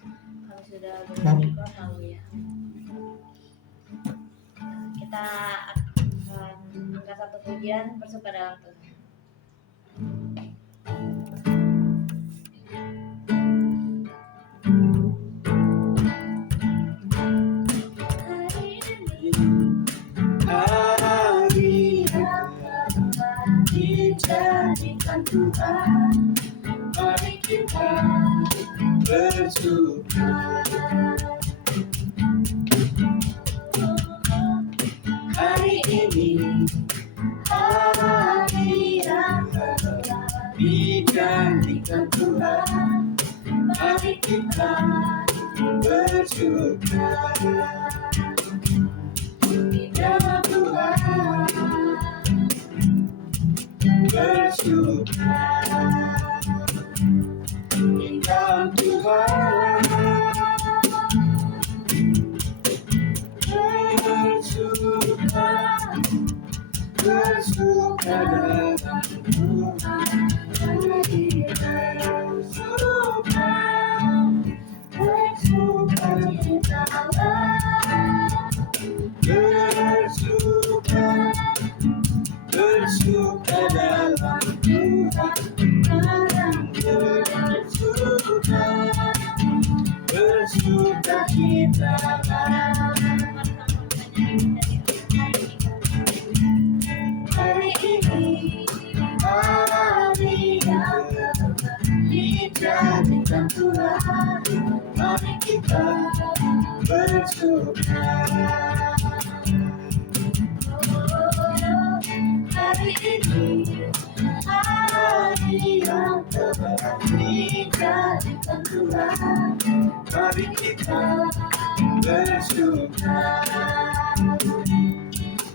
Kami sudah bersyukur tahu ya. Kita akan angkat satu pujian bersuka dalam Tuhan. Hari dijadikan Tuhan, mari kita bersuka. Hari ini hari yang telah dijadikan Tuhan, mari kita bersuka. Di dalam Tuhan bersuka, di dalam Tuhan bersuka, bersuka dalam Tuhan, mari bersuka, bersuka citalah. Bersuka, bersuka dalam Tuhan, bersuka, bersuka kita. Hari ini hari yang telah dijadikan Tuhan, mari kita bersuka. Hari ini hari yang telah dijadikan Tuhan, mari kita bersuka.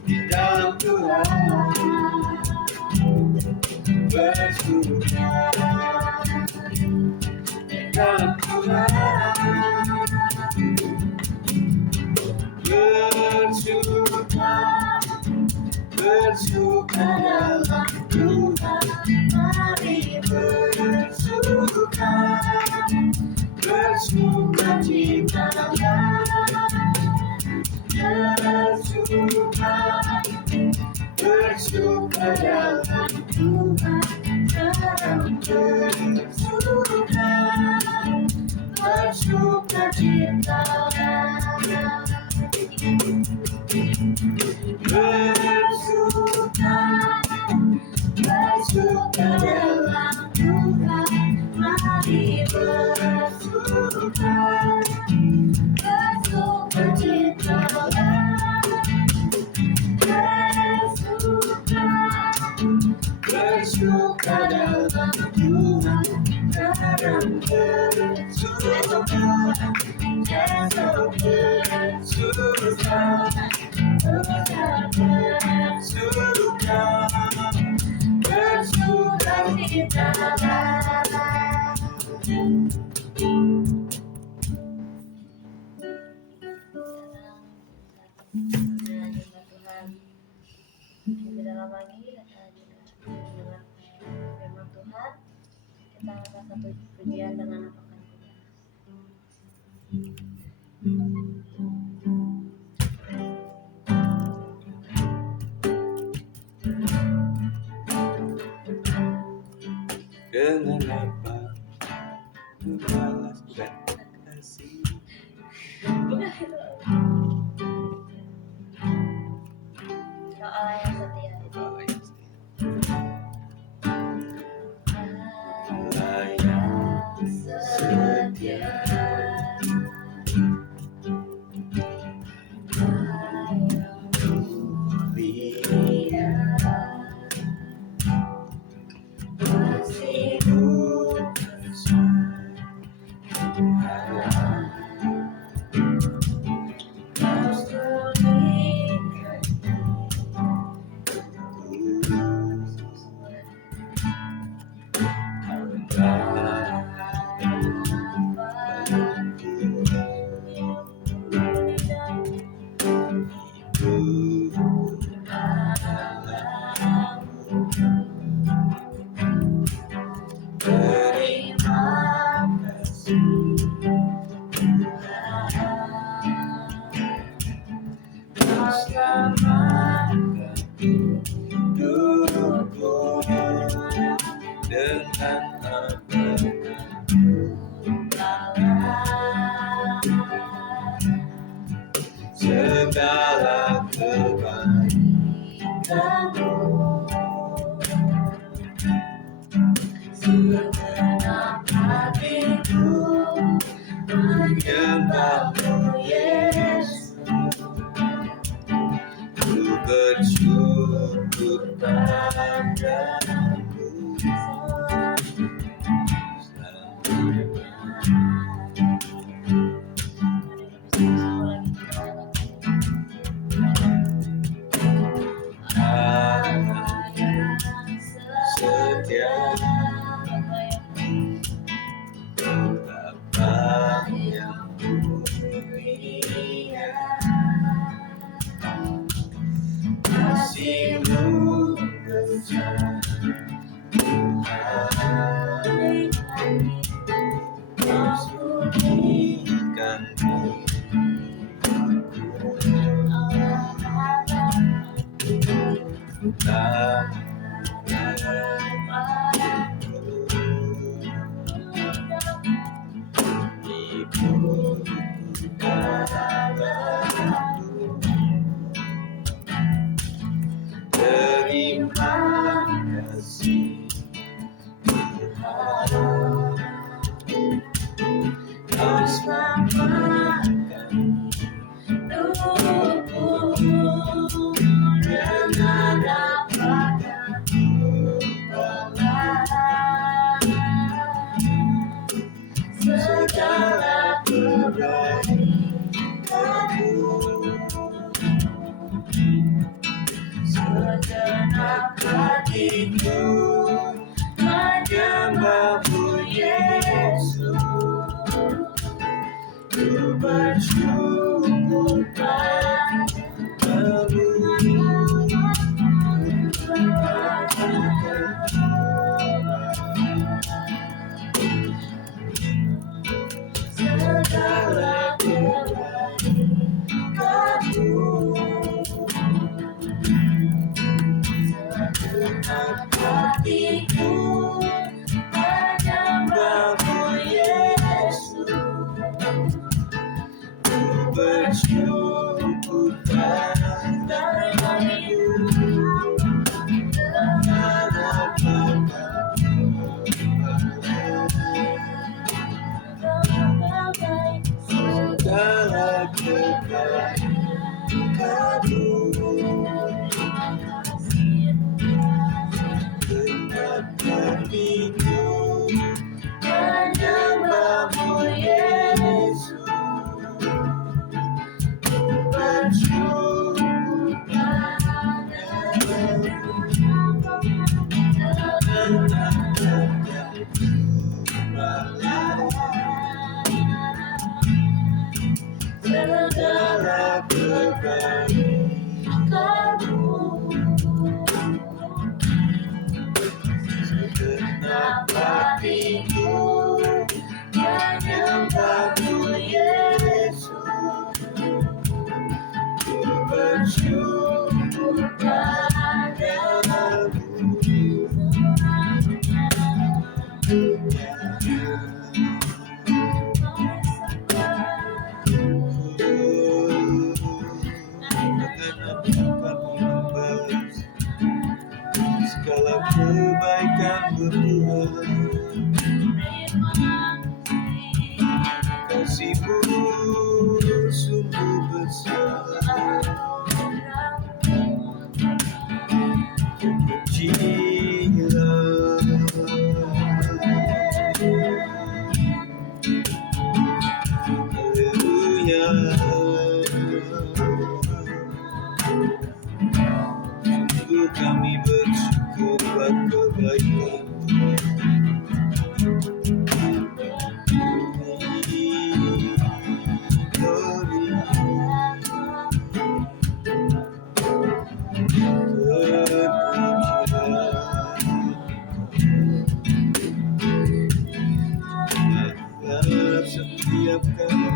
Di dalam Tuhan bersuka, di dalam Tuhan bersuka, bersuka dalam Tuhan, mari bersuka, bersuka citalah. Bersuka, bersuka dalam Tuhan, sekarang bersuka, bersuka citalah. Bersuka, bersuka dalam Tuhan, mari bersuka, bersuka citalah. Bersuka, bersuka dalam Tuhan, sekarang bersuka, esok bersuka, bersuka, bersuka citalah. Lebih dalam lagi kita juga mendengar firman Tuhan. Kita angkat satu pujian dengan apakan kuda. Dengan apa membalas kasih? Doa yang setia. Allah yang setia, mulia, kasih-Mu besar. selamatkan hidupku dengan apakah segala kebaikanmu. Segenap hatiku menyembahmu Yesus, ku bersyukur padamu Allah yang setia, Bapa yang mulia, kasih-Mu besar Tuhan, terus pulihkan Ibu terima kasih Tuhan, Kau selamatkan hidupku dengan apakah segala kebaikanmu. Segenap hatiku menyembahmu Yesus, ku bersyukur padamu. Segala kebaikanmu. Segenap hatiku menyembahmu Yesus, ku bersyukur padamu dengan apakah segala kebaikanmu. Segenap hatiku menyembahmu Yesus, ku bersyukur padamu dengan apakah segala kebaikanmu. Segenap hatiku menyembahmu Yesus, ku bersyukur padamu. Segala kebaikan-Mu Tuhan, kasih-Mu sungguh besar, terpujilah. Haleluya. Sungguh kami bersyukur buat kebaikan-Mu. Setiap kali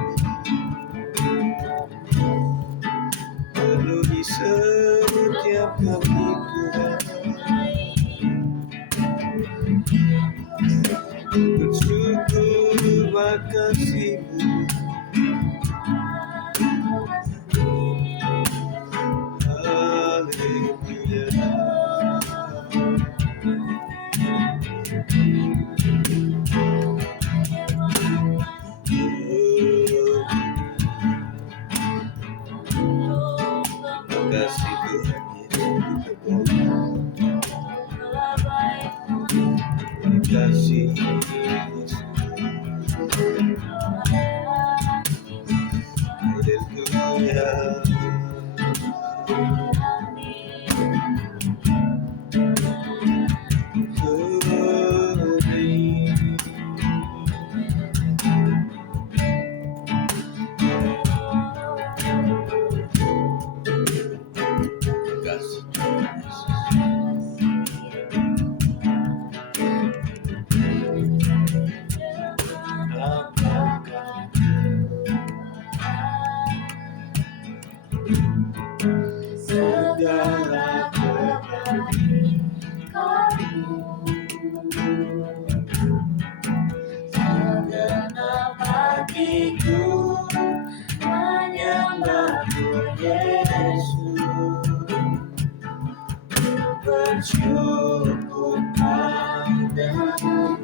kasih Tuhan Yesus kebaikan. Terima kasih Yesus. Haleluya. Segala segenap hatiku menyembahmu Yesus, bersyukur padamu.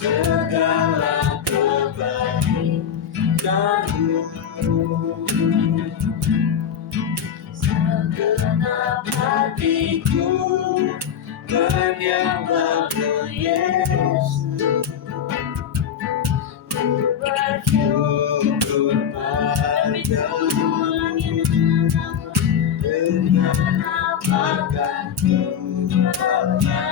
Segala kebaikanmu, segenap hatiku menyembahmu Yesus, bersyukur padamu dengan apakan Tuhannya.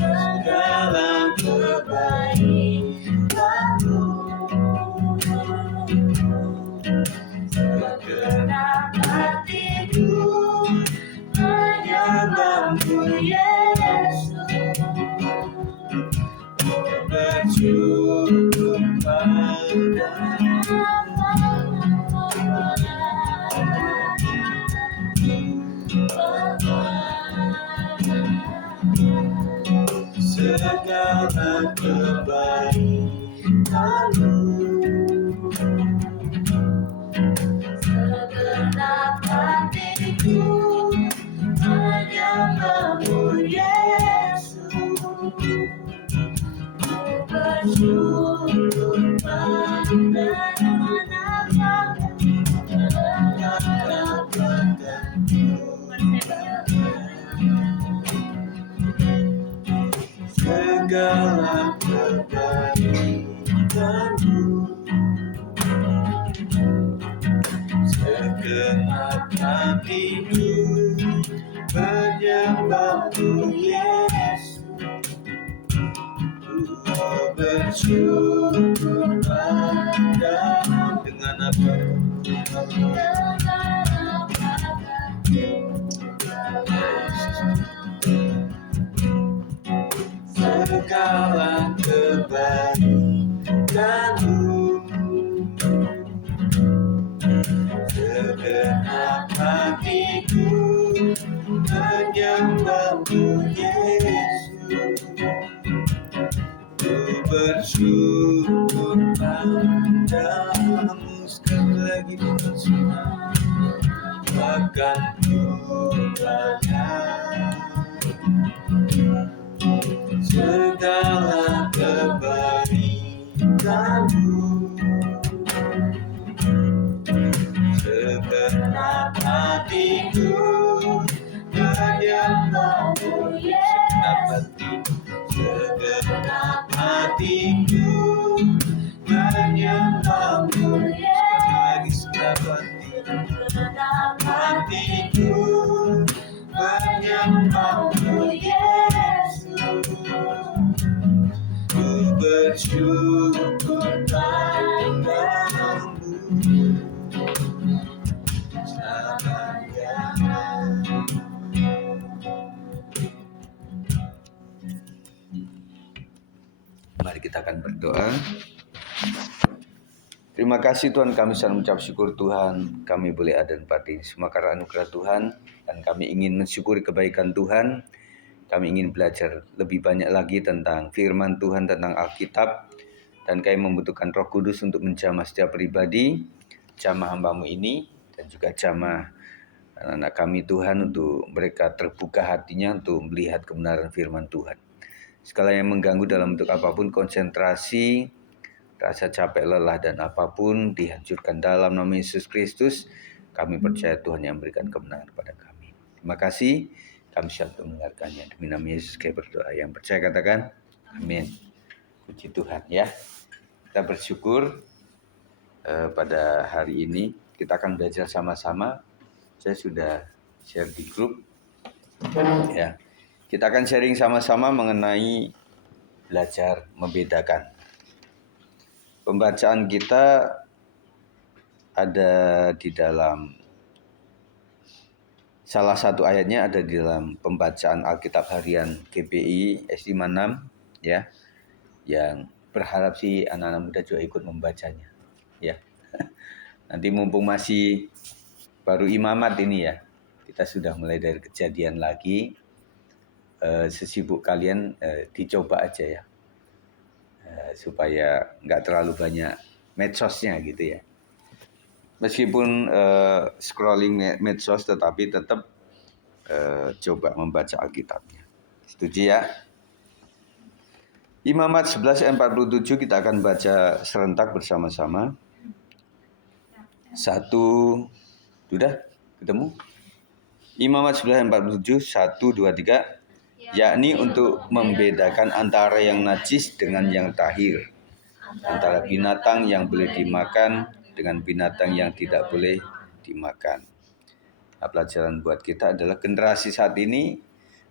Segala kebaikanmu, segenap hatiku menyembahmu Yesus, bersyukur padamu. Segala kebaikanmu, segenap hatiku menyembahmu Yesus, bersyukur padamu. Segala kebaikanmu, segenap hatiku menyembahmu Yesus, bersyukur padamu. Dengan apa? Segala kebaikanmu, segenap hatiku menyembahmu Yesus, bersyukur padamu. Sekali lagi bersyukur akan Tuhan. Segala kebaikanmu, segenap hatiku menyembahmu Yesus, segenap hatiku menyembahmu Yesus, segenap hatiku menyembahmu Yesus, bersyukur padamu selamanya. Mari kita akan berdoa. Terima kasih Tuhan, kami selalu mengucap syukur Tuhan, kami boleh ada di tempat ini semua karena anugerah Tuhan, dan kami ingin mensyukuri kebaikan Tuhan. Kami ingin belajar lebih banyak lagi tentang firman Tuhan, tentang Alkitab, dan kami membutuhkan Roh Kudus untuk menjamah setiap pribadi, jamah hamba-Mu ini, dan juga jamah anak-anak kami Tuhan, untuk mereka terbuka hatinya untuk melihat kebenaran firman Tuhan. Segala yang mengganggu dalam bentuk apapun, konsentrasi, rasa capek, lelah, dan apapun dihancurkan dalam nama Yesus Kristus. Kami percaya Tuhan yang memberikan kebenaran kepada kami. Terima kasih. Kami siap untuk mendengarkannya. Demi nama Yesus kami berdoa. Yang percaya katakan amin. Puji Tuhan ya. Kita bersyukur pada hari ini kita akan belajar sama-sama. Saya sudah share di grup ya. Kita akan sharing sama-sama mengenai belajar membedakan. Pembacaan kita ada di dalam salah satu ayatnya ada di dalam pembacaan Alkitab harian GPI S56 ya. Yang berharap sih anak-anak muda juga ikut membacanya ya. Nanti mumpung masih baru imamat ini ya, kita sudah mulai dari Kejadian lagi. Sesibuk kalian dicoba aja ya, supaya nggak terlalu banyak medsosnya gitu ya. Meskipun scrolling medsos, tetapi tetap coba membaca Alkitabnya. Setuju ya? Imamat 11 ayat 47 kita akan baca serentak bersama-sama. 1, sudah ketemu? Imamat 11 ayat 47, 1, 2, 3. Yakni untuk membedakan antara yang najis dengan yang tahir, antara binatang yang boleh dimakan dengan binatang yang tidak boleh dimakan. Nah, pelajaran buat kita adalah generasi saat ini,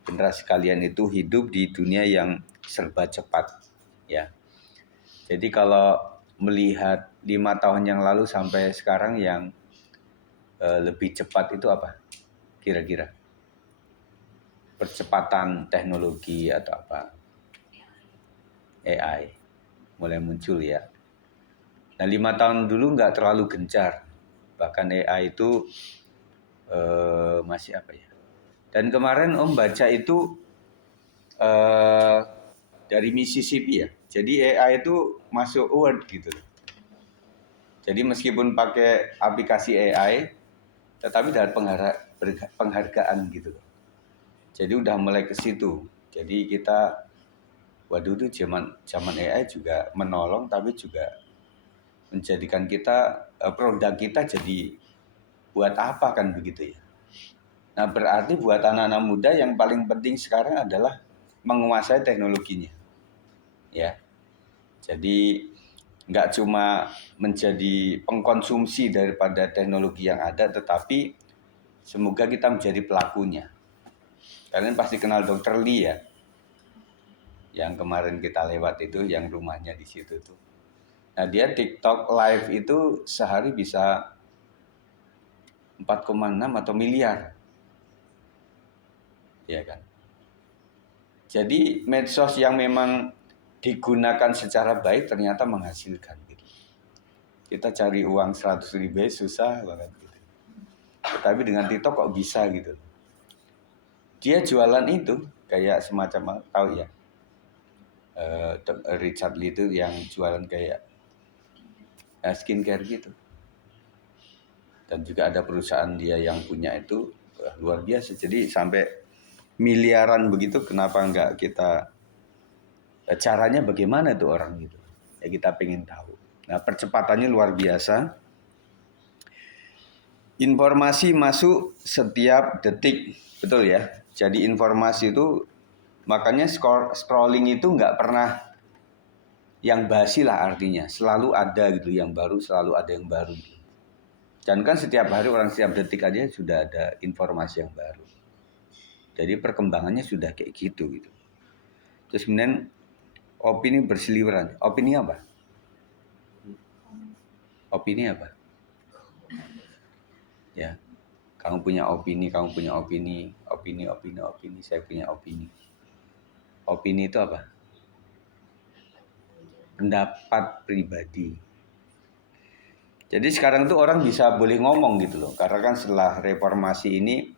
generasi kalian itu hidup di dunia yang serba cepat ya. Jadi kalau melihat 5 tahun yang lalu sampai sekarang, yang lebih cepat itu apa kira-kira? Percepatan teknologi atau apa? AI mulai muncul ya. Nah 5 tahun dulu nggak terlalu gencar, bahkan AI itu masih apa ya. Dan kemarin Om baca itu dari Mississippi ya. Jadi AI itu masuk award gitu. Jadi meskipun pakai aplikasi AI, tetapi dapat penghargaan gitu. Jadi udah mulai ke situ. Jadi kita, waduh itu zaman AI juga menolong, tapi juga menjadikan kita, produk kita jadi buat apa kan begitu ya. Nah berarti buat anak-anak muda yang paling penting sekarang adalah menguasai teknologinya. Ya, jadi nggak cuma menjadi pengkonsumsi daripada teknologi yang ada, tetapi semoga kita menjadi pelakunya. Kalian pasti kenal Dr. Lee ya, yang kemarin kita lewat itu, yang rumahnya di situ tuh. Nah dia TikTok live itu sehari bisa 4,6 atau miliar, ya kan? Jadi medsos yang memang digunakan secara baik ternyata menghasilkan. Gitu. Kita cari uang 100.000 susah banget. Gitu. Tetapi dengan TikTok kok bisa gitu. Dia jualan itu kayak semacam, tahu ya, Richard Lee itu yang jualan kayak skincare gitu. Dan juga ada perusahaan dia yang punya itu luar biasa. Jadi sampai miliaran begitu, kenapa enggak kita, caranya bagaimana tuh orang gitu. Ya kita pengen tahu. Nah percepatannya luar biasa. Informasi masuk setiap detik, betul ya. Jadi informasi itu, makanya scrolling itu nggak pernah yang basi lah artinya. Selalu ada gitu yang baru, selalu ada yang baru. Dan kan setiap hari, orang setiap detik aja sudah ada informasi yang baru. Jadi perkembangannya sudah kayak gitu. Terus kemudian opini berseliweran. Opini apa? Opini apa? Ya. Kamu punya opini, opini, saya punya opini. Opini itu apa? Pendapat pribadi. Jadi sekarang tuh orang bisa boleh ngomong gitu loh. Karena kan setelah reformasi ini,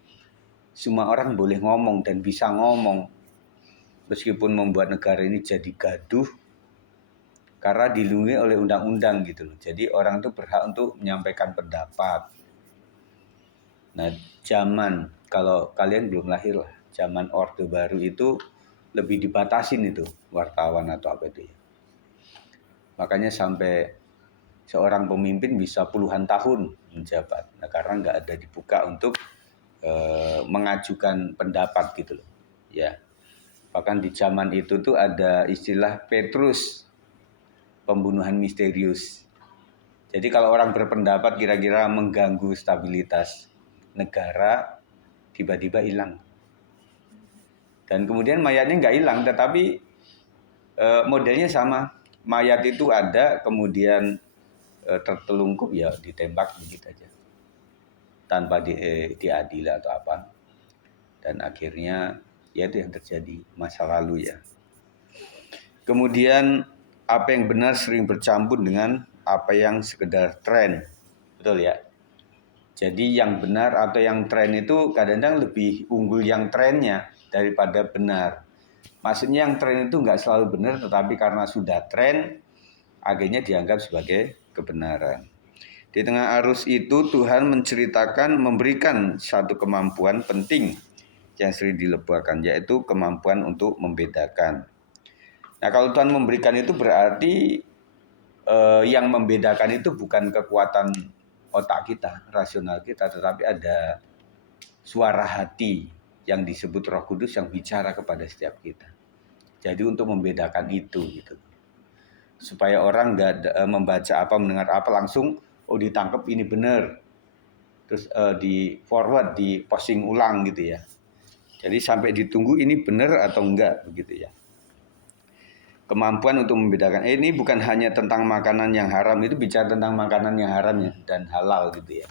semua orang boleh ngomong dan bisa ngomong. Meskipun membuat negara ini jadi gaduh, karena dilindungi oleh undang-undang gitu loh. Jadi orang tuh berhak untuk menyampaikan pendapat. Nah, zaman kalau kalian belum lahir lah, zaman Orde Baru itu lebih dibatasin itu wartawan atau apa itu ya. Makanya sampai seorang pemimpin bisa puluhan tahun menjabat. Nah, karena nggak ada dibuka untuk mengajukan pendapat gitu loh. Ya. Bahkan di zaman itu tuh ada istilah Petrus, pembunuhan misterius. Jadi kalau orang berpendapat kira-kira mengganggu stabilitas negara, tiba-tiba hilang. Dan kemudian mayatnya nggak hilang, tetapi modelnya sama. Mayat itu ada, kemudian tertelungkup ya ditembak begitu aja, tanpa diadili atau apa. Dan akhirnya ya itu yang terjadi masa lalu ya. Kemudian apa yang benar sering bercampur dengan apa yang sekedar tren, betul ya. Jadi yang benar atau yang tren itu kadang-kadang lebih unggul yang trennya daripada benar. Maksudnya yang tren itu nggak selalu benar, tetapi karena sudah tren, akhirnya dianggap sebagai kebenaran. Di tengah arus itu Tuhan menceritakan, memberikan satu kemampuan penting yang sering dileburkan, yaitu kemampuan untuk membedakan. Nah, kalau Tuhan memberikan itu berarti yang membedakan itu bukan kekuatan otak kita, rasional kita, tetapi ada suara hati yang disebut Roh Kudus yang bicara kepada setiap kita. Jadi untuk membedakan itu gitu. Supaya orang nggak membaca apa, mendengar apa langsung ditangkap ini benar. Terus di forward, di posting ulang gitu ya. Jadi sampai ditunggu ini benar atau enggak begitu ya. Kemampuan untuk membedakan. Ini bukan hanya tentang makanan yang haram, itu bicara tentang makanan yang haram ya, dan halal gitu ya.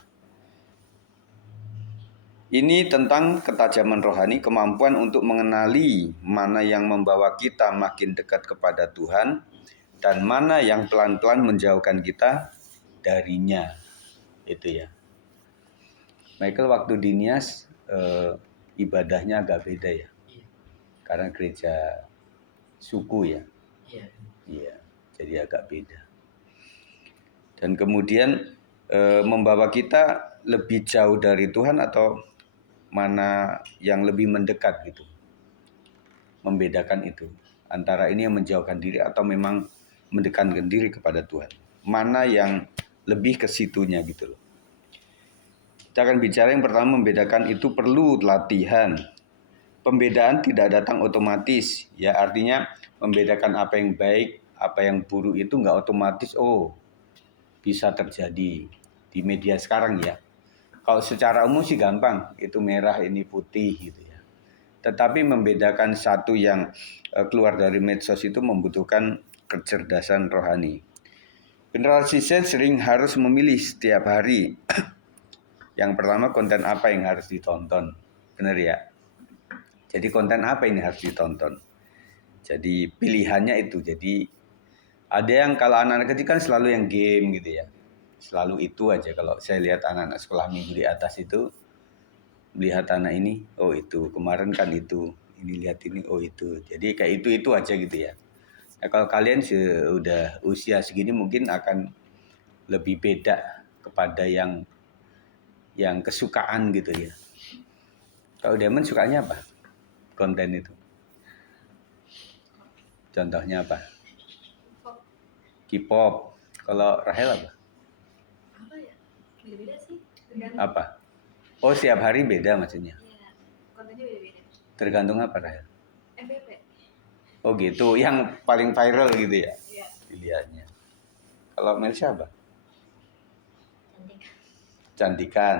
Ini tentang ketajaman rohani, kemampuan untuk mengenali mana yang membawa kita makin dekat kepada Tuhan dan mana yang pelan-pelan menjauhkan kita darinya. Itu ya. Michael waktu di Nias ibadahnya agak beda ya. Karena gereja suku ya. Iya, jadi agak beda. Dan kemudian membawa kita lebih jauh dari Tuhan atau mana yang lebih mendekat gitu. Membedakan itu. Antara ini yang menjauhkan diri atau memang mendekatkan diri kepada Tuhan. Mana yang lebih ke situnya gitu loh. Kita akan bicara yang pertama, membedakan itu perlu latihan. Pembedaan tidak datang otomatis. Ya artinya membedakan apa yang baik, apa yang buruk itu nggak otomatis. Bisa terjadi di media sekarang ya. Kalau secara umum sih gampang, itu merah ini putih gitu ya. Tetapi membedakan satu yang keluar dari medsos itu membutuhkan kecerdasan rohani. Generasi Z sering harus memilih setiap hari. Yang pertama, konten apa yang harus ditonton. Benar ya? Jadi konten apa ini harus ditonton. Jadi pilihannya itu. Jadi ada yang kalau anak-anak kecil kan selalu yang game gitu ya. Selalu itu aja. Kalau saya lihat anak-anak sekolah minggu di atas itu, melihat anak ini, oh itu, kemarin kan itu, ini lihat ini, oh itu. Jadi kayak itu aja gitu ya. Nah, kalau kalian sudah usia segini mungkin akan lebih beda kepada yang kesukaan gitu ya. Kalau Demon sukanya apa? Konten itu. Contohnya apa? K-pop. Kalau Rahel apa? Apa ya? Beda-beda sih. Apa? Oh, setiap hari beda maksudnya. Iya, kontennya beda-beda. Tergantung apa Rahel? FVP. Oh gitu, yang paling viral gitu ya? Iya. Pilihannya. Kalau Melisa apa? Cantik. Cantikan.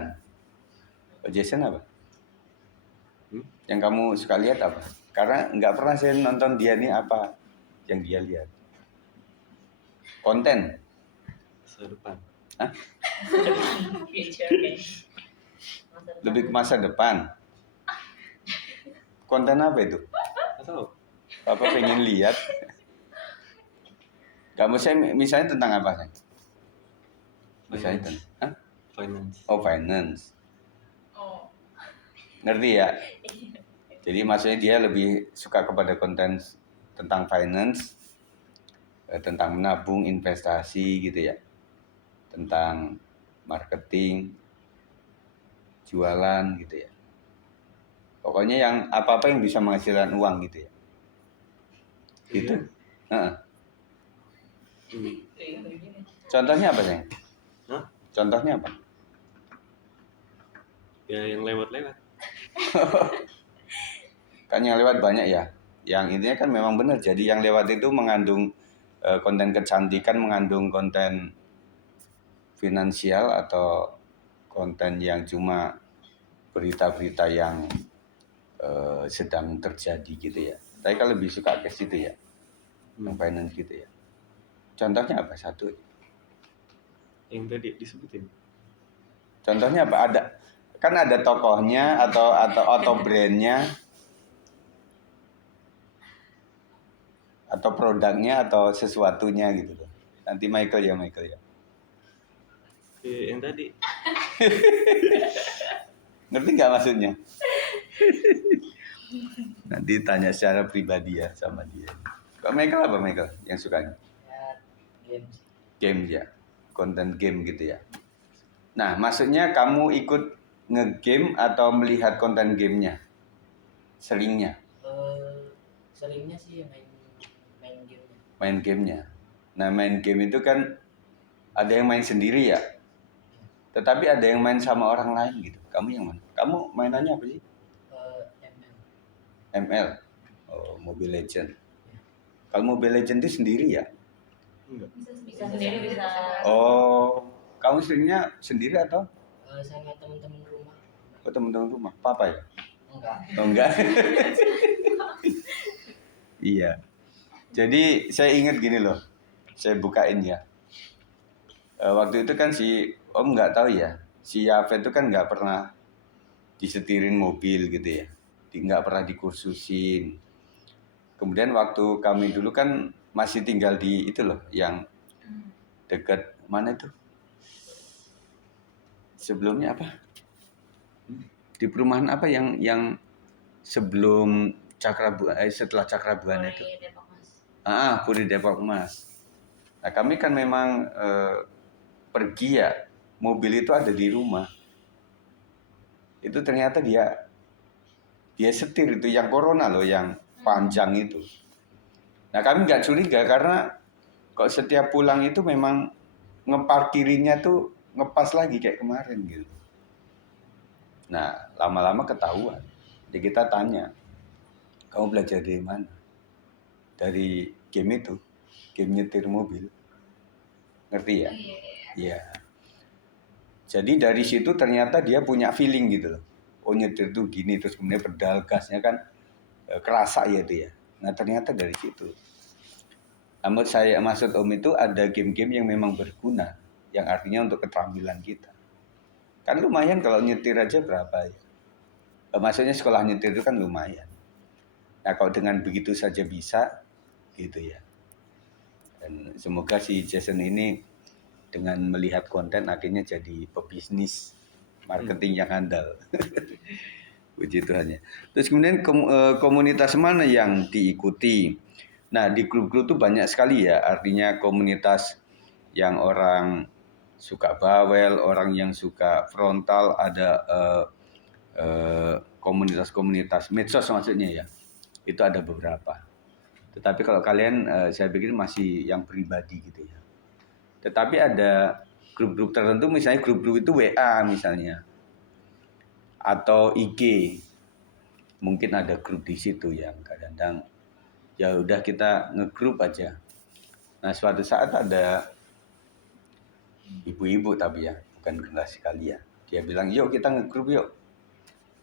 Oh, Jason apa? Yang kamu suka lihat apa? Karena nggak pernah saya nonton dia nih apa yang dia lihat. Konten. Masa depan. Hah? Future kan. Lebih ke masa depan. Konten apa itu? Nggak tahu. Apa pengen lihat? Kamu saya misalnya tentang apa sih? Misalnya tentang, hah? Finance. Oh finance. Oh. Ngerti ya? Jadi maksudnya dia lebih suka kepada konten tentang finance, tentang menabung, investasi gitu ya, tentang marketing. jualan gitu ya. Pokoknya yang apa-apa yang bisa menghasilkan uang gitu ya. Gitu. Heeh. Contohnya apa sayang? Hah? Contohnya apa? Ya yang lewat-lewat. Kan yang lewat banyak ya. Yang intinya kan memang benar. Jadi yang lewat itu mengandung konten kecantikan, mengandung konten finansial atau konten yang cuma berita-berita yang sedang terjadi gitu ya. Tapi kan lebih suka ke situ ya, yang finance gitu ya. Contohnya apa satu? Yang tadi disebutin. Contohnya apa? Kan ada tokohnya atau brandnya atau produknya atau sesuatunya gitu loh. Nanti Michael ya. Yang tadi. Ngerti nggak maksudnya? Nanti tanya secara pribadi ya sama dia. Kok Michael apa Michael yang sukanya? Ya, game. Game ya, konten game gitu ya. Nah, maksudnya kamu ikut nge-game atau melihat konten gamenya? Seringnya? Seringnya sih main game. Main gamenya. Nah, main game itu kan ada yang main sendiri ya. Tetapi ada yang main sama orang lain gitu. Kamu yang mana? Kamu mainannya apa sih? ML. ML. Oh, Mobile Legend. Kalau Mobile Legend itu sendiri ya? Enggak. Bisa sendiri bisa. Oh, kamu seringnya sendiri atau? Sama teman-teman rumah. Oh, teman-teman rumah. Papa ya? Enggak. Oh, enggak. Iya. Jadi saya ingat gini loh. Saya bukain ya. Waktu itu kan si Om nggak tahu ya. Si Yafet itu kan nggak pernah disetirin mobil gitu ya. Nggak pernah dikursusin. Kemudian waktu kami dulu kan masih tinggal di itu loh, yang dekat mana itu? Sebelumnya apa? Di perumahan apa yang sebelum setelah Cakrabuana itu? Depok, Mas. Puri Depok Mas. Nah kami kan memang pergi ya, mobil itu ada di rumah. Itu ternyata dia setir itu yang Corona loh, yang panjang itu. Nah kami nggak curiga karena kok setiap pulang itu memang ngeparkirinya tuh ngepas lagi kayak kemarin gitu. Nah lama-lama ketahuan. Jadi kita tanya, kamu belajar dari mana? Dari game itu, game nyetir mobil. Ngerti ya? Iya. Jadi dari situ ternyata dia punya feeling gitu loh. Oh nyetir tuh gini, terus kemudian pedal gasnya kan kerasa ya itu ya. Nah ternyata dari situ. Namun saya maksud Om itu ada game-game yang memang berguna, yang artinya untuk keterampilan kita. Kan lumayan kalau nyetir aja berapa ya? Maksudnya sekolah nyetir itu kan lumayan. Nah kalau dengan begitu saja bisa, gitu ya. Dan semoga si Jason ini dengan melihat konten akhirnya jadi pebisnis marketing yang handal. Puji Tuhan ya. Terus kemudian komunitas mana yang diikuti? Nah di grup-grup tuh banyak sekali ya, artinya komunitas yang orang suka bawel, orang yang suka frontal, ada komunitas-komunitas medsos maksudnya ya, itu ada beberapa. Tetapi kalau kalian saya pikir masih yang pribadi gitu ya. Tetapi ada grup-grup tertentu, misalnya grup-grup itu WA misalnya, atau IG, mungkin ada grup di situ yang kadang-kadang ya udah kita ngegrup aja. Nah suatu saat ada ibu-ibu tapi ya bukan generasi kalian, dia bilang yuk kita ngegrup yuk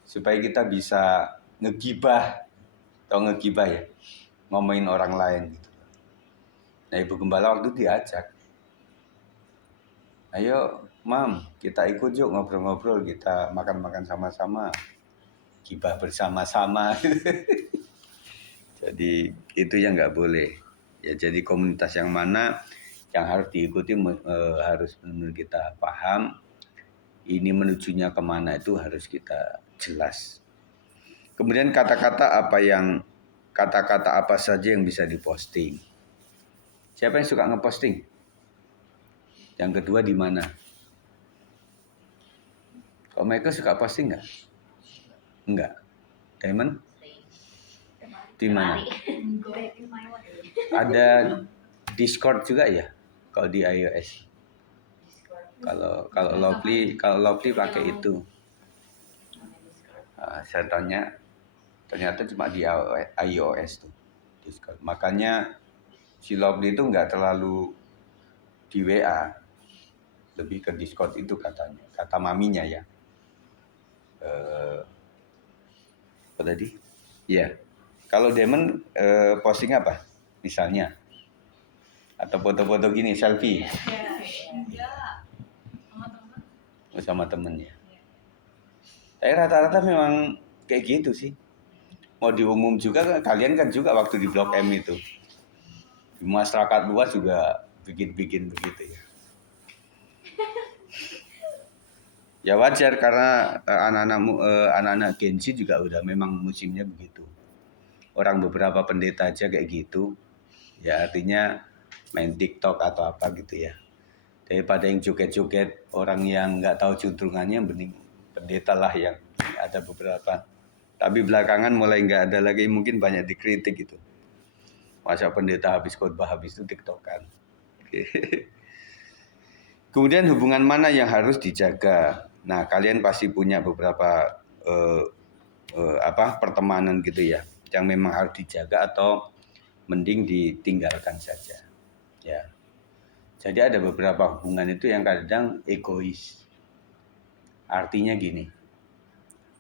supaya kita bisa ngegibah atau ngegibah ya, ngomongin orang lain gitu. Nah ibu gembala waktu diajak, ayo mam kita ikut yuk ngobrol-ngobrol, kita makan-makan sama-sama, gibah bersama-sama. Jadi itu yang nggak boleh ya. Jadi komunitas yang mana yang harus diikuti, harus benar-benar kita paham ini menujunya kemana, itu harus kita jelas. Kemudian kata-kata apa saja yang bisa diposting. Siapa yang suka ngeposting? Yang kedua di mana? Kalau Michael suka posting nggak? Enggak. Diamond di mana? Ada Discord juga ya? Kalau di iOS. Kalau Lovely pakai itu. Saya tanya, ternyata cuma di iOS tuh Discord. Makanya si Lovely itu nggak terlalu di WA, lebih ke Discord itu katanya, kata maminya ya. Apa tadi? Ya, kalau Demon posting apa? Misalnya, atau foto-foto gini selfie sama temennya. Tapi rata-rata memang kayak gitu sih. Mau diumum juga kan, kalian kan juga waktu di Blok M itu, di masyarakat luas juga bikin begitu ya. Ya wajar karena anak-anak Gen Z juga udah memang musimnya begitu. Orang beberapa pendeta aja kayak gitu. Ya artinya main TikTok atau apa gitu ya. Daripada yang joget-joget orang yang nggak tahu juntrungannya, mending pendeta lah yang ada beberapa. Tapi belakangan mulai nggak ada lagi, mungkin banyak dikritik gitu. Masa pendeta habis khotbah habis itu TikTokan. Kemudian hubungan mana yang harus dijaga? Nah, kalian pasti punya beberapa pertemanan gitu ya, yang memang harus dijaga atau mending ditinggalkan saja. Ya. Jadi ada beberapa hubungan itu yang kadang egois. Artinya gini.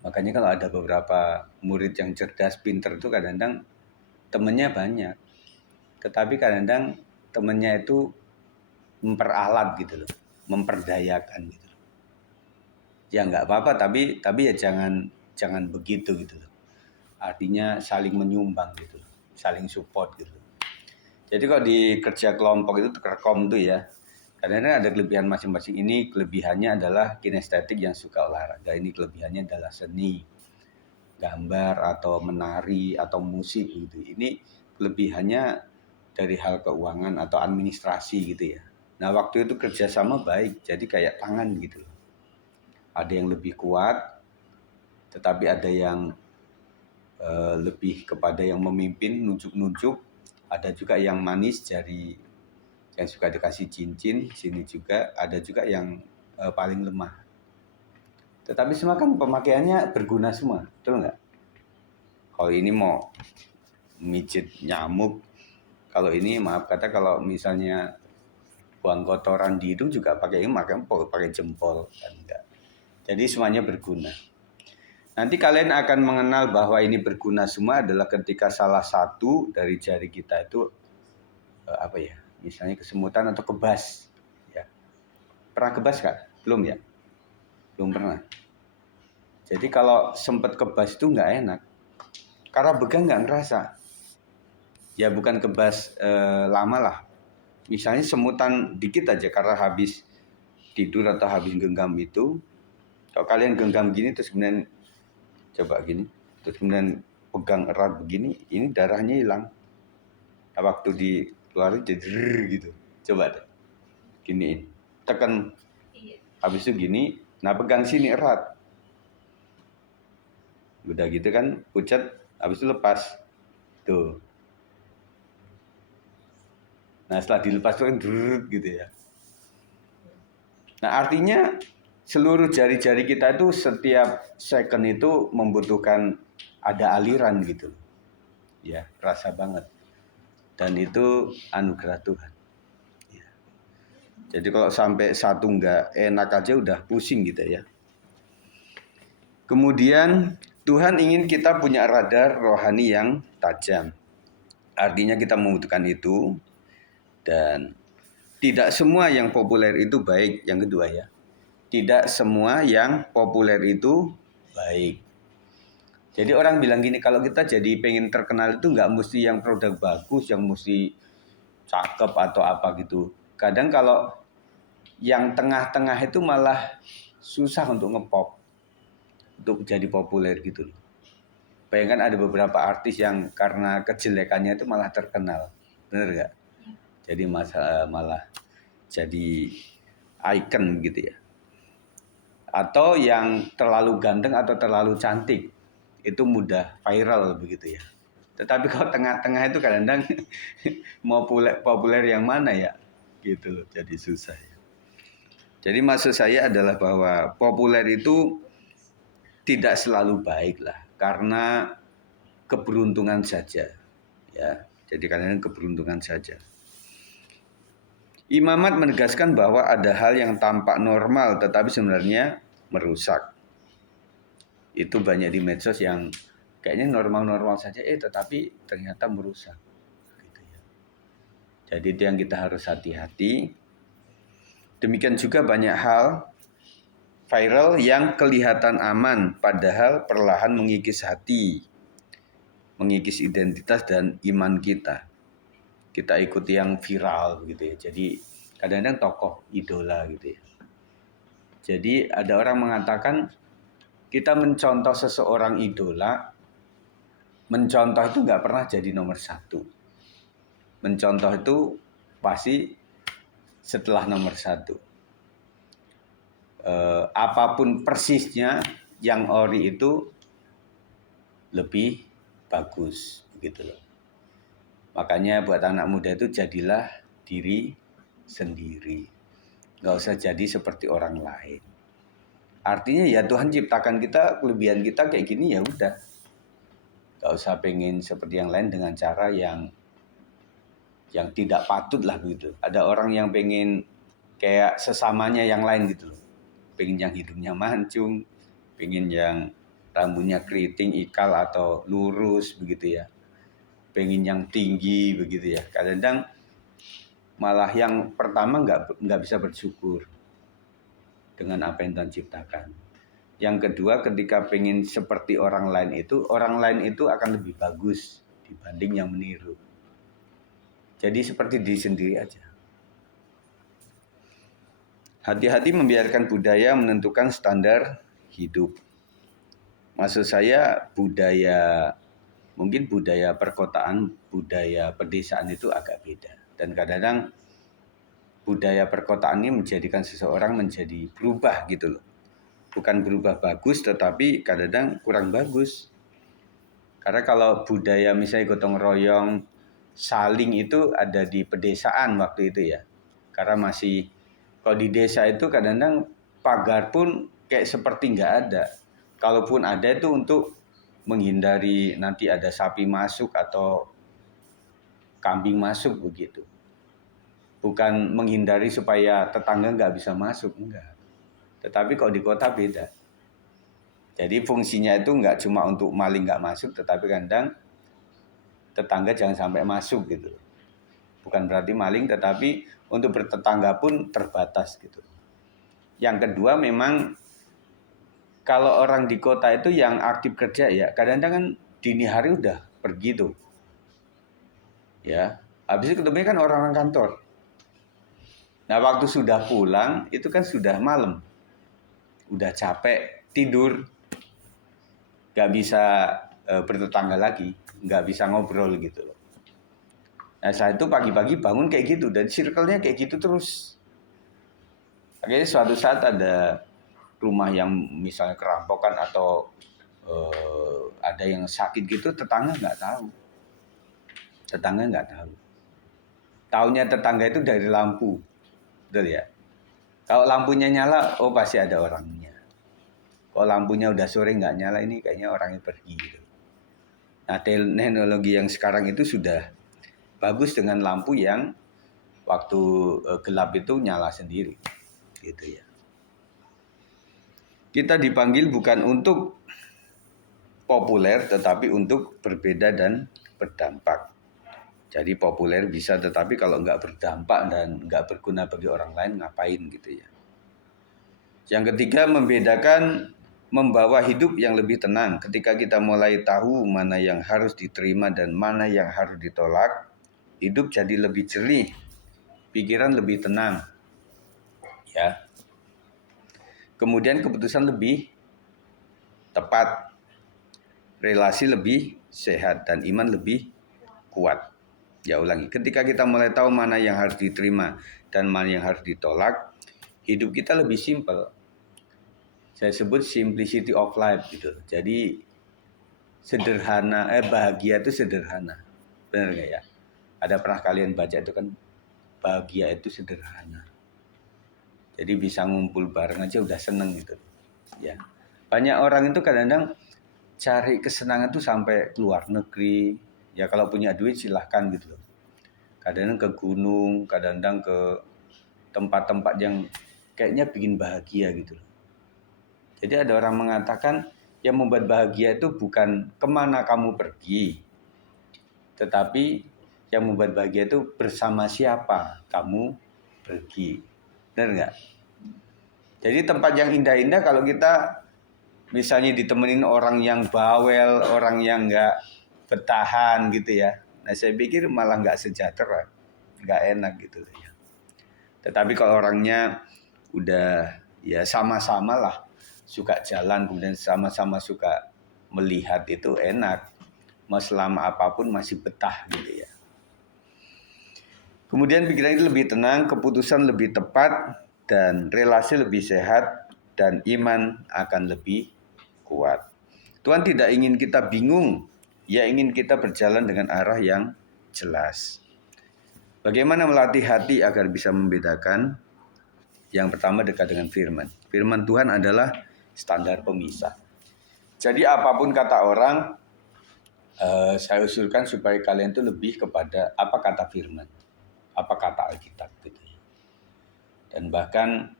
Makanya kalau ada beberapa murid yang cerdas, pinter itu kadang-kadang temennya banyak. Tetapi kadang-kadang temennya itu memperalat gitu loh, memperdayakan gitu. Ya nggak apa-apa, tapi ya jangan begitu gitu loh. Artinya saling menyumbang gitu loh, saling support gitu. Jadi kalau di kerja kelompok itu kerkom tuh ya, kadang-kadang ada kelebihan masing-masing. Ini kelebihannya adalah kinestetik yang suka olahraga. Ini kelebihannya adalah seni, gambar atau menari atau musik gitu. Ini kelebihannya dari hal keuangan atau administrasi gitu ya. Nah waktu itu kerjasama baik, jadi kayak tangan gitu. Ada yang lebih kuat, tetapi ada yang lebih kepada yang memimpin, nunjuk-nunjuk. Ada juga yang manis, jari yang suka dikasih cincin, sini juga. Ada juga yang paling lemah. Tetapi semua kan pemakaiannya berguna semua, betul nggak? Kalau ini mau mijit nyamuk, kalau ini maaf kata kalau misalnya buang kotoran di hidung juga pakai jempol kan enggak. Jadi semuanya berguna. Nanti kalian akan mengenal bahwa ini berguna semua adalah ketika salah satu dari jari kita itu misalnya kesemutan atau kebas. Ya. Pernah kebas Kak? Belum ya? Belum pernah. Jadi kalau sempat kebas itu nggak enak. Karena begang nggak ngerasa. Ya bukan kebas lama lah. Misalnya semutan dikit aja karena habis tidur atau habis genggam itu. Kalau kalian genggam gini terus kemudian coba gini, terus kemudian pegang erat begini, ini darahnya hilang. Nah, waktu dikeluarin jadi gitu. Coba deh, giniin, tekan, habis itu gini, nah pegang sini erat. Udah gitu kan, pucat, habis itu lepas. Tuh. Nah setelah dilepas itu kan gitu ya. Nah artinya seluruh jari-jari kita itu setiap second itu membutuhkan ada aliran gitu. Ya, rasa banget. Dan itu anugerah Tuhan. Ya. Jadi kalau sampai satu nggak enak aja udah pusing gitu ya. Kemudian Tuhan ingin kita punya radar rohani yang tajam. Artinya kita membutuhkan itu. Dan tidak semua yang populer itu baik. Yang kedua ya. Tidak semua yang populer itu baik. Jadi orang bilang gini, kalau kita jadi pengen terkenal itu nggak mesti yang produk bagus, yang mesti cakep atau apa gitu. Kadang kalau yang tengah-tengah itu malah susah untuk ngepop, untuk jadi populer gitu. Bayangkan ada beberapa artis yang karena kejelekannya itu malah terkenal, bener nggak? Jadi malah jadi icon gitu ya. Atau yang terlalu ganteng atau terlalu cantik, itu mudah viral begitu ya. Tetapi kalau tengah-tengah itu kadang-kadang mau populer yang mana ya, gitu loh, jadi susah ya. Jadi maksud saya adalah bahwa populer itu tidak selalu baik lah, karena keberuntungan saja, ya. Jadi kadang-kadang keberuntungan saja. Imam Ahmad menegaskan bahwa ada hal yang tampak normal tetapi sebenarnya merusak. Itu banyak di medsos yang kayaknya normal-normal saja, tetapi ternyata merusak. Gitu ya. Jadi itu yang kita harus hati-hati. Demikian juga banyak hal viral yang kelihatan aman, padahal perlahan mengikis hati, mengikis identitas dan iman kita. Kita ikuti yang viral gitu ya. Jadi kadang-kadang tokoh idola gitu ya. Jadi ada orang mengatakan kita mencontoh seseorang idola, mencontoh itu nggak pernah jadi nomor satu. Mencontoh itu pasti setelah nomor satu. Apapun persisnya, yang ori itu lebih bagus begitu loh. Makanya buat anak muda itu jadilah diri sendiri. Nggak usah jadi seperti orang lain. Artinya ya Tuhan ciptakan kita, kelebihan kita kayak gini ya udah. Nggak usah pengen seperti yang lain dengan cara yang tidak patut lah begitu. Ada orang yang pengen kayak sesamanya yang lain gitu loh. Pengen yang hidungnya mancung, pengen yang rambutnya keriting, ikal atau lurus begitu ya. Pengen yang tinggi begitu ya. Kadang-kadang malah yang pertama nggak bisa bersyukur dengan apa yang Tuhan ciptakan. Yang kedua, ketika pengen seperti orang lain itu akan lebih bagus dibanding yang meniru. Jadi seperti diri sendiri aja. Hati-hati membiarkan budaya menentukan standar hidup. Maksud saya mungkin budaya perkotaan, budaya pedesaan itu agak beda. Dan kadang-kadang budaya perkotaan ini menjadikan seseorang menjadi berubah gitu loh. Bukan berubah bagus, tetapi kadang-kadang kurang bagus. Karena kalau budaya misalnya gotong royong, saling itu ada di pedesaan waktu itu ya. Karena kalau di desa itu kadang-kadang pagar pun kayak seperti nggak ada. Kalaupun ada itu untuk menghindari nanti ada sapi masuk atau kambing masuk begitu. Bukan menghindari supaya tetangga nggak bisa masuk, enggak. Tetapi kalau di kota beda. Jadi fungsinya itu nggak cuma untuk maling nggak masuk, tetapi kadang tetangga jangan sampai masuk gitu. Bukan berarti maling, tetapi untuk bertetangga pun terbatas gitu. Yang kedua memang kalau orang di kota itu yang aktif kerja ya, kadang-kadang kan dini hari udah pergi tuh. Ya, habis itu ketemunya kan orang-orang kantor. Nah, waktu sudah pulang itu kan sudah malam. Udah capek, tidur. Gak bisa bertetangga lagi, gak bisa ngobrol gitu loh. Nah, saya itu pagi-pagi bangun kayak gitu dan circle-nya kayak gitu terus. Akhirnya suatu saat ada rumah yang misalnya kerampokan atau ada yang sakit gitu, tetangga nggak tahu. Taunya tetangga itu dari lampu, betul ya. Kalau lampunya nyala, oh pasti ada orangnya. Kalau lampunya udah sore nggak nyala, ini kayaknya orangnya pergi. Gitu. Nah, teknologi yang sekarang itu sudah bagus dengan lampu yang waktu gelap itu nyala sendiri, gitu ya. Kita dipanggil bukan untuk populer, tetapi untuk berbeda dan berdampak. Jadi populer bisa, tetapi kalau nggak berdampak dan nggak berguna bagi orang lain, ngapain gitu ya. Yang ketiga, membawa hidup yang lebih tenang. Ketika kita mulai tahu mana yang harus diterima dan mana yang harus ditolak, hidup jadi lebih jernih, pikiran lebih tenang. Ya. Kemudian keputusan lebih tepat, relasi lebih sehat, dan iman lebih kuat. Ya ulangi, ketika kita mulai tahu mana yang harus diterima dan mana yang harus ditolak, hidup kita lebih simpel. Saya sebut simplicity of life gitu. Jadi sederhana, bahagia itu sederhana. Benar nggak ya? Ada pernah kalian baca itu kan, bahagia itu sederhana. Jadi bisa ngumpul bareng aja udah seneng gitu. Ya. Banyak orang itu kadang-kadang cari kesenangan tuh sampai keluar negeri. Ya kalau punya duit silahkan gitu loh. Kadang-kadang ke gunung, kadang-kadang ke tempat-tempat yang kayaknya bikin bahagia gitu loh. Jadi ada orang mengatakan yang membuat bahagia itu bukan kemana kamu pergi, tetapi yang membuat bahagia itu bersama siapa kamu pergi. Benar nggak? Jadi tempat yang indah-indah kalau kita misalnya ditemenin orang yang bawel, orang yang nggak bertahan gitu ya. Nah saya pikir malah nggak sejahtera, nggak enak gitu ya. Tetapi kalau orangnya udah ya sama-sama lah suka jalan, kemudian sama-sama suka melihat, itu enak. Mau selama apapun masih betah gitu ya. Kemudian pikiran itu lebih tenang, keputusan lebih tepat, dan relasi lebih sehat, dan iman akan lebih kuat. Tuhan tidak ingin kita bingung, Ia ingin kita berjalan dengan arah yang jelas. Bagaimana melatih hati agar bisa membedakan? Yang pertama, dekat dengan firman. Firman Tuhan adalah standar pemisah. Jadi apapun kata orang, saya usulkan supaya kalian itu lebih kepada apa kata firman, apa kata Alkitab gitu. Dan bahkan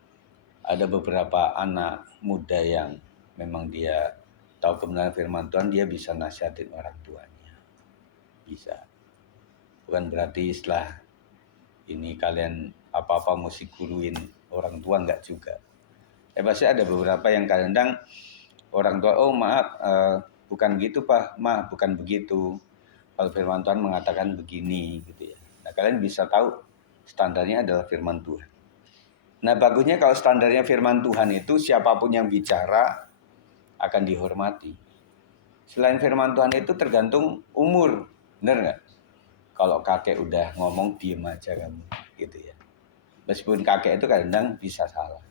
ada beberapa anak muda yang memang dia tahu kebenaran firman Tuhan, dia bisa nasihatin orang tuanya. Bisa. Bukan berarti setelah ini kalian apa-apa mesti guruin orang tua, enggak juga. Pasti ada beberapa yang kadang-kadang orang tua, oh maaf, bukan gitu Pak, maaf bukan begitu. Kalau firman Tuhan mengatakan begini gitu ya. Nah kalian bisa tahu standarnya adalah firman Tuhan. Nah bagusnya kalau standarnya firman Tuhan itu siapapun yang bicara akan dihormati. Selain firman Tuhan itu tergantung umur, benar nggak? Kalau kakek udah ngomong diem aja kamu, gitu ya. Meskipun kakek itu kadang-kadang bisa salah.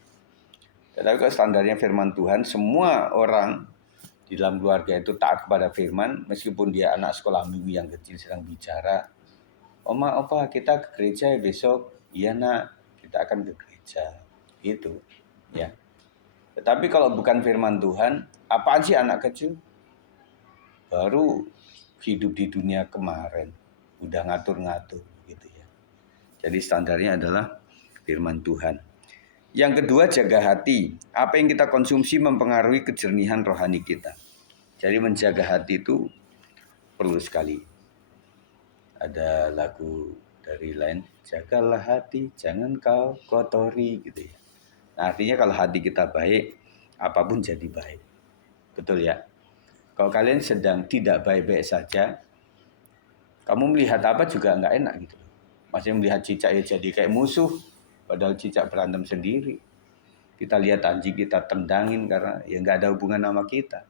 Tetapi kalau standarnya firman Tuhan, semua orang di dalam keluarga itu taat kepada firman, meskipun dia anak sekolah minggu yang kecil sedang bicara, Oma, opa, kita ke gereja ya besok. Iya nak, kita akan ke gereja. Gitu, ya. Tetapi kalau bukan firman Tuhan, apaan sih anak kecil? Baru hidup di dunia kemarin, udah ngatur-ngatur gitu ya. Jadi standarnya adalah firman Tuhan. Yang kedua, jaga hati. Apa yang kita konsumsi mempengaruhi kejernihan rohani kita. Jadi menjaga hati itu perlu sekali. Ada lagu dari lain, jagalah hati, jangan kau kotori gitu ya. Nah, artinya kalau hati kita baik, apapun jadi baik. Betul ya? Kalau kalian sedang tidak baik-baik saja, kamu melihat apa juga nggak enak gitu. Masih melihat cicak ya jadi kayak musuh, padahal cicak berantem sendiri. Kita lihat anjing, kita tendangin karena ya nggak ada hubungan sama kita.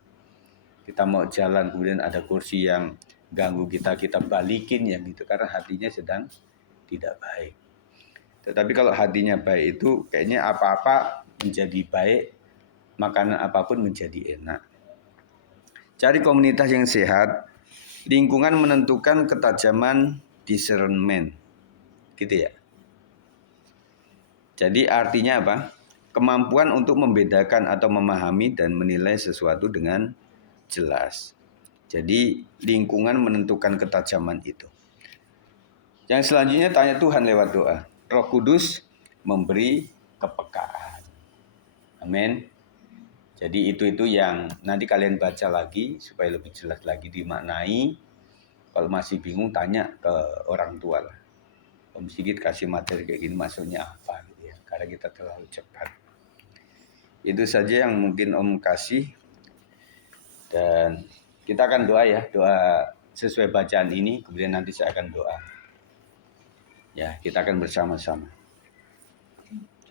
Kita mau jalan kemudian ada kursi yang ganggu kita, kita balikin ya gitu karena hatinya sedang tidak baik. Tetapi kalau hatinya baik itu kayaknya apa-apa menjadi baik, makanan apapun menjadi enak. Cari komunitas yang sehat, lingkungan menentukan ketajaman discernment. Gitu ya. Jadi artinya apa? Kemampuan untuk membedakan atau memahami dan menilai sesuatu dengan jelas. Jadi lingkungan menentukan ketajaman itu. Yang selanjutnya tanya Tuhan lewat doa. Roh Kudus memberi kepekaan. Amin. Jadi itu yang nanti kalian baca lagi supaya lebih jelas lagi dimaknai. Kalau masih bingung tanya ke orang tua lah. Om Sigit kasih materi kayak gini maksudnya apa gitu ya. Karena kita terlalu cepat. Itu saja yang mungkin Om kasih. Dan kita akan doa ya. Doa sesuai bacaan ini. Kemudian nanti saya akan doa. Ya, kita akan bersama-sama.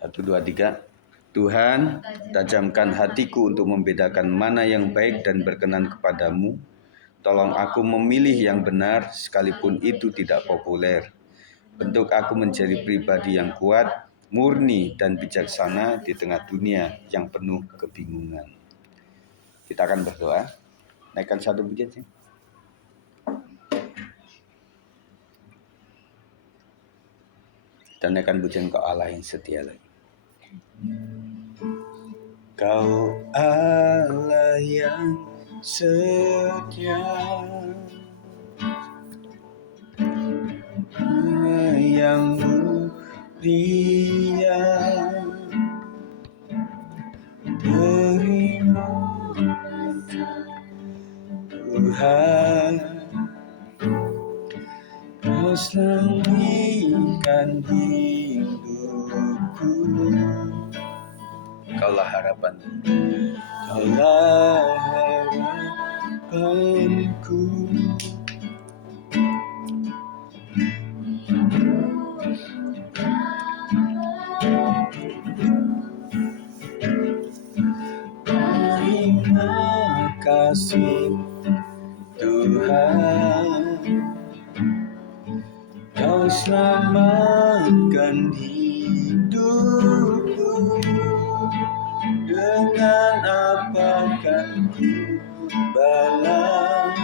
1, 2, 3. Tuhan, tajamkan hatiku untuk membedakan mana yang baik dan berkenan kepadamu. Tolong aku memilih yang benar sekalipun itu tidak populer. Bentuk aku menjadi pribadi yang kuat murni dan bijaksana di tengah dunia yang penuh kebingungan. Kita akan berdoa. Naikkan satu pujian sih. Dan naikkan pujian Kau Allah yang setia lagi. Kau Allah yang setia, yang mulia, terima Tuhan, Kau selamikan hidupku. Kaulah harapanku, Kaulah harapanku. Terima kasih Tuhan, Kau selamatkan hidupku. Dengan apa kan ku balas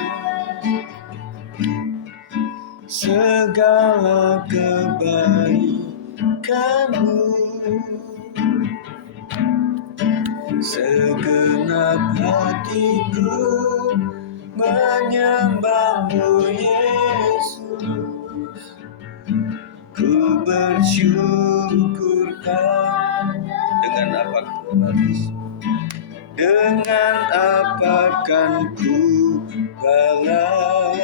segala kebaikan-Mu? Segenap hatiku menyembah-Mu Yesus. Ku bersyukur dengan apa ku balas? Dengan apa kan ku balas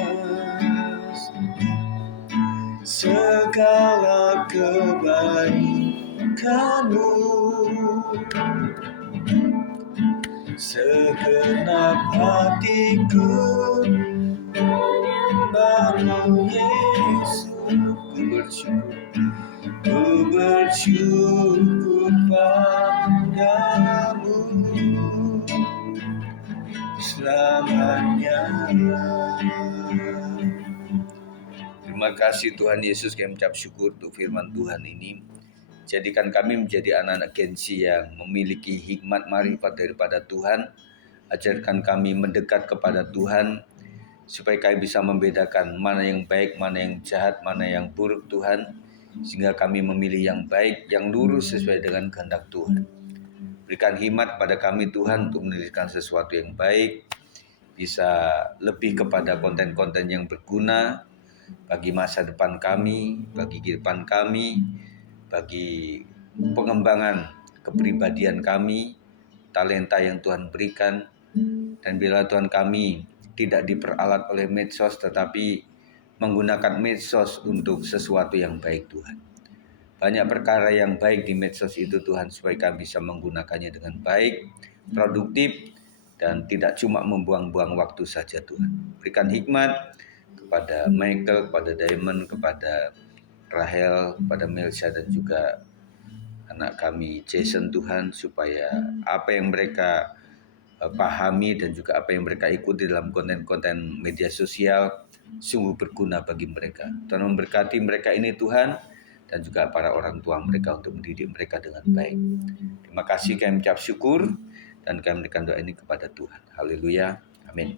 segala kebaikan-Mu? Segenap hatiku menyembah-Mu Yesus. Ku bersyukur padamu selamanya. Terima kasih Tuhan Yesus, kami mengucap syukur untuk firman Tuhan ini. Jadikan kami menjadi anak-anak gensi yang memiliki hikmat marifat daripada Tuhan. Ajarkan kami mendekat kepada Tuhan, supaya kami bisa membedakan mana yang baik, mana yang jahat, mana yang buruk Tuhan. Sehingga kami memilih yang baik, yang lurus sesuai dengan kehendak Tuhan. Berikan hikmat pada kami Tuhan untuk menelitikan sesuatu yang baik, bisa lebih kepada konten-konten yang berguna bagi masa depan kami, bagi kehidupan kami, bagi pengembangan kepribadian kami, talenta yang Tuhan berikan. Dan bila Tuhan kami tidak diperalat oleh medsos, tetapi menggunakan medsos untuk sesuatu yang baik Tuhan. Banyak perkara yang baik di medsos itu Tuhan, supaya kami bisa menggunakannya dengan baik, produktif, dan tidak cuma membuang-buang waktu saja Tuhan. Berikan hikmat kepada Michael, kepada Diamond, kepada Rahel, kepada Melsa, dan juga anak kami Jason Tuhan, supaya apa yang mereka pahami dan juga apa yang mereka ikuti dalam konten-konten media sosial sungguh berguna bagi mereka. Tuhan memberkati mereka ini Tuhan, dan juga para orang tua mereka untuk mendidik mereka dengan baik. Terima kasih, kami mengucap syukur dan kami memberikan doa ini kepada Tuhan. Haleluya. Amin.